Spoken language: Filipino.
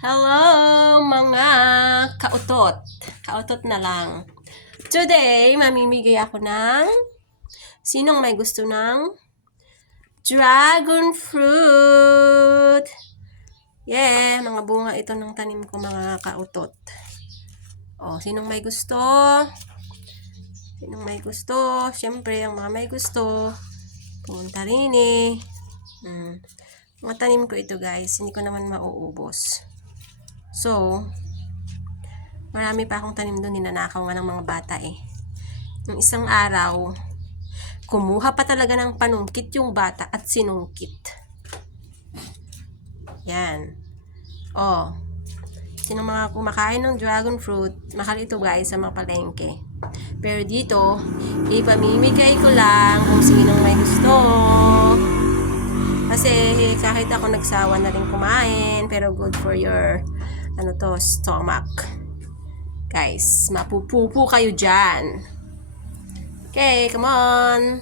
Hello mga kautot. Kautot na lang. Today, mamimigay ako ng sinong may gusto ng dragon fruit. Yeah, mga bunga ito ng tanim ko mga kautot. Oh, sinong may gusto? Sinong may gusto? Siyempre, ang mga may gusto, pumunta rin eh. Mga tanim ko ito guys, hindi ko naman mauubos. So, marami pa akong tanim doon, ninanakaw nga ng mga bata eh. Nung isang araw, kumuha pa talaga ng panungkit yung bata at sinungkit. Yan. Oh. Sino mga kumakain ng dragon fruit, mahal ito guys sa mga palengke. Pero dito, ipamimigay ko lang kung sinong may gusto. Kasi kahit ako nagsawa na rin kumain, pero good for your stomach. Guys, mapupupo kayo dyan. Okay, come on.